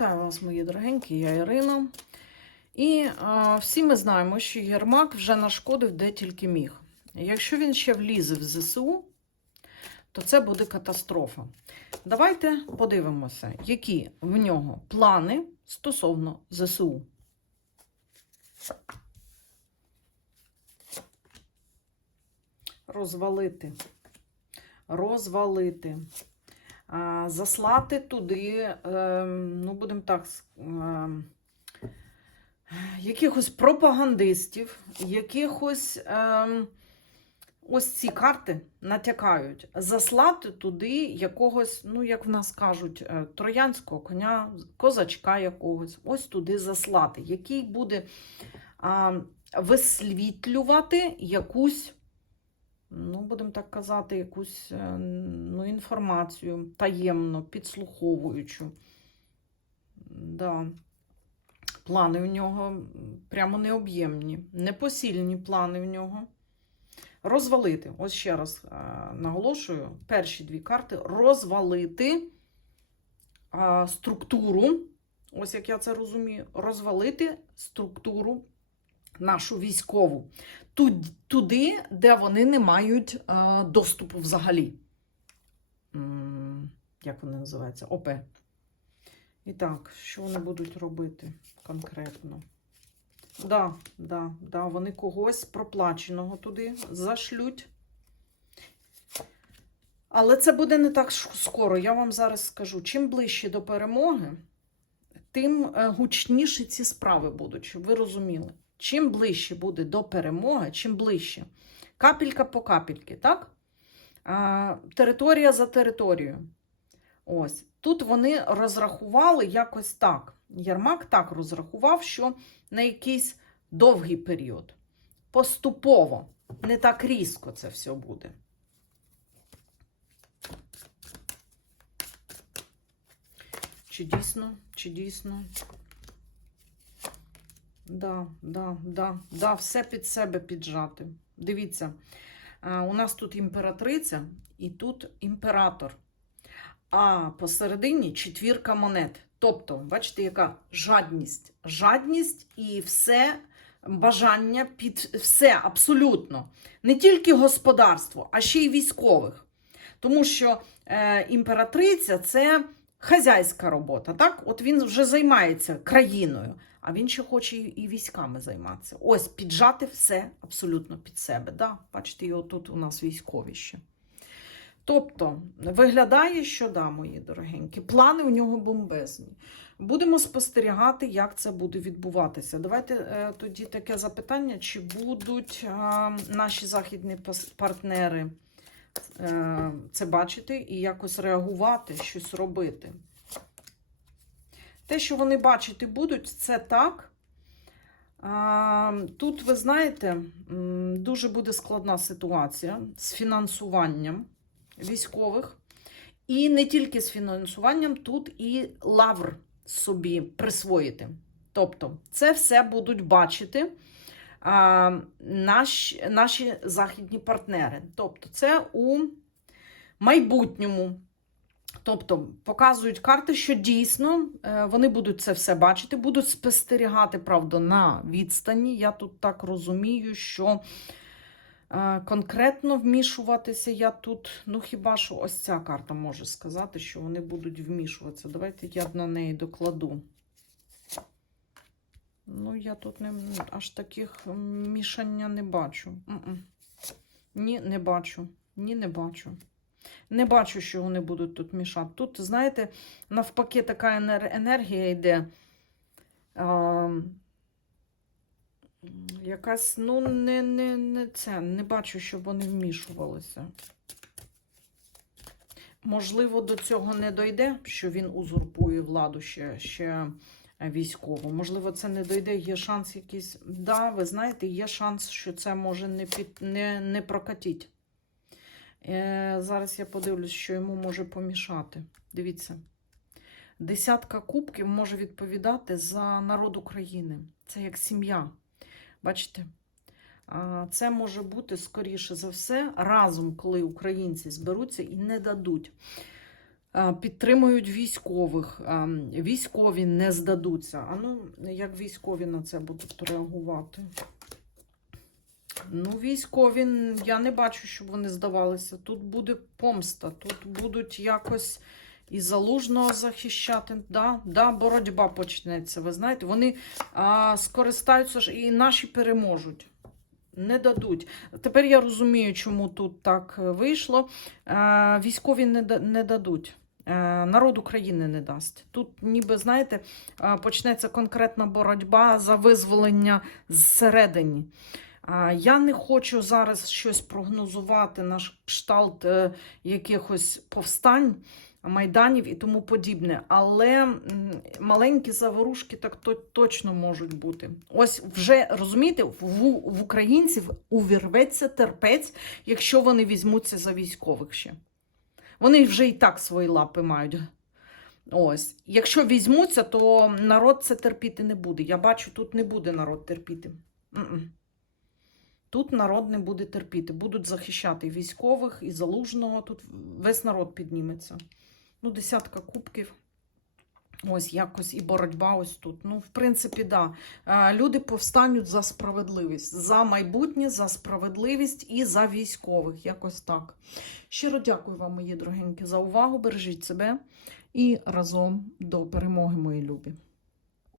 Вітаю вас, мої дорогенькі, я Ірина. І а, всі ми знаємо, що Єрмак вже нашкодив де тільки міг. Якщо він ще влізе в ЗСУ, то це буде катастрофа. Давайте подивимося, які в нього плани стосовно ЗСУ. Розвалити. Розвалити. Заслати туди, ем, ну, будемо так, ем, якихось пропагандистів, якихось ем, ось ці карти натякають. Заслати туди якогось, ну, як в нас кажуть, е, троянського коня, козачка якогось, ось туди заслати, який буде висвітлювати якусь ну, будемо так казати, якусь е, ну, інформацію таємно, підслуховуючу. Да. Плани в нього прямо необ'ємні, непосильні плани в нього. Розвалити, ось ще раз е, наголошую, перші дві карти розвалити структуру, ось як я це розумію, розвалити структуру нашу військову туди, де вони не мають е, доступу взагалі. Як вони називаються? ОП. І так, що вони будуть робити конкретно? Да, да, да, вони когось проплаченого туди зашлють. Але це буде не так скоро. Я вам зараз скажу. Чим ближче до перемоги, тим е, гучніші ці справи будуть, щоб ви розуміли. Чим ближче буде до перемоги, чим ближче. Капелька по капельки, так? А, територія за територією. Ось. Тут вони розрахували якось так. Єрмак так розрахував, що на якийсь довгий період. Поступово, не так різко це все буде. Чи дійсно, чи дійсно? Да, да, да, да, все під себе піджати. Дивіться, у нас тут імператриця і тут імператор. А посередині четвірка монет. Тобто, бачите, яка жадність. Жадність і все бажання під все абсолютно. Не тільки господарство, а ще й військових. Тому що е, імператриця це хазяйська робота. Так? От він вже займається країною, а він ще хоче і, військами займатися. Ось піджати все абсолютно під себе. Да? Бачите, і отут у нас військові ще. Тобто, виглядає, що да, мої дорогенькі, плани у нього бомбезні. Будемо спостерігати, як це буде відбуватися. Давайте е, тоді таке запитання: чи будуть е, наші західні партнери е, це бачити і якось реагувати, щось робити. Те, що вони бачити будуть, це так. Тут, ви знаєте, дуже буде складна ситуація з фінансуванням військових. І не тільки з фінансуванням, тут і лавр собі присвоїти. Тобто, це все будуть бачити а, наші, наші західні партнери. Тобто, це у майбутньому. Тобто показують карти, що дійсно е, вони будуть це все бачити, будуть спостерігати, правда, на відстані. Я тут так розумію, що е, конкретно вмішуватися я тут, ну хіба що ось ця карта може сказати, що вони будуть вмішуватися. Давайте я на неї докладу. Ну, я тут не, аж таких мішання не бачу. Ні, не бачу. Ні, не бачу. Не бачу, що вони будуть тут мішати. Тут, знаєте, навпаки, така енергія йде. А, якась, ну, не, не, не це. Не бачу, щоб вони вмішувалися. Можливо, до цього не дойде, що він узурпує владу ще, ще військову. Можливо, це не дойде, є шанс якийсь. Да, ви знаєте, є шанс, що це може не, під, не, не прокатіть. Е, зараз я подивлюсь, що йому може помішати. Дивіться. Десятка кубків може відповідати за народ України. Це як сім'я. Бачите? Це може бути, скоріше за все, разом, коли українці зберуться і не дадуть. Підтримують військових. Військові не здадуться. А ну, як військові на це будуть реагувати? Ну, військові, я не бачу, щоб вони здавалися. Тут буде помста, тут будуть якось і залужного захищати. Да, да, боротьба почнеться. Ви знаєте, вони а, скористаються і наші переможуть. Не дадуть. Тепер я розумію, чому тут так е, вийшло. Е, військові не, не дадуть. Е, Народ України не дасть. Тут, ніби, знаєте, почнеться конкретна боротьба за визволення зсередині. Я не хочу зараз щось прогнозувати на кшталт е, якихось повстань, майданів і тому подібне. Але маленькі заворушки так точно можуть бути. Ось вже розумієте, в, українців увірветься терпець, якщо вони візьмуться за військових ще. Вони вже і так свої лапи мають. Ось, якщо візьмуться, то народ це терпіти не буде. Я бачу, тут не буде народ терпіти. М-м. Тут народ не буде терпіти. Будуть захищати військових, і залужного. Тут весь народ підніметься. Ну, десятка кубків. Ось якось і боротьба ось тут. Ну, в принципі, да. Е, Люди повстануть за справедливість, за майбутнє, за справедливість і за військових. Якось так. Щиро дякую вам, мої дорогенькі, за увагу. Бережіть себе і разом до перемоги, мої любі.